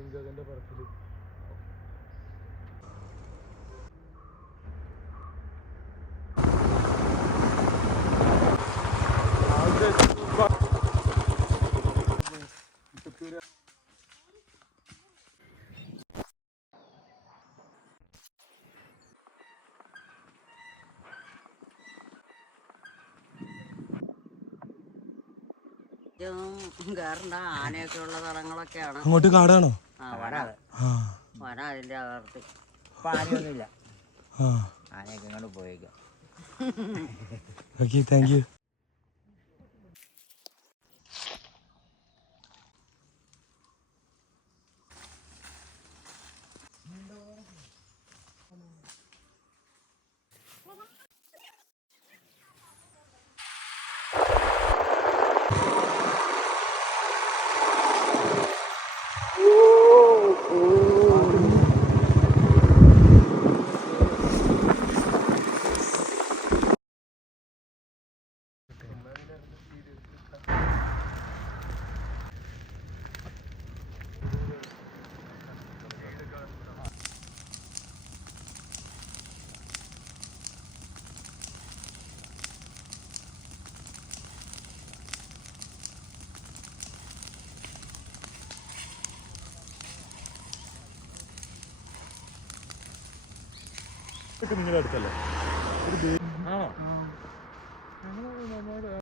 കുഞ്ചതിന്റെ പറച്ചില് കയറണ്ട ആനയൊക്കെ ഉള്ള സ്ഥലങ്ങളൊക്കെയാണ്. അങ്ങോട്ട് കാടാണോ? വന അതിന്റെ അകർത്തി ആനയൊന്നുമില്ല. ആ ആനയൊക്കെ ഇങ്ങോട്ട് പോയേക്കാം. Okay, thank you. നിങ്ങളുടെ അടുത്തല്ലേ?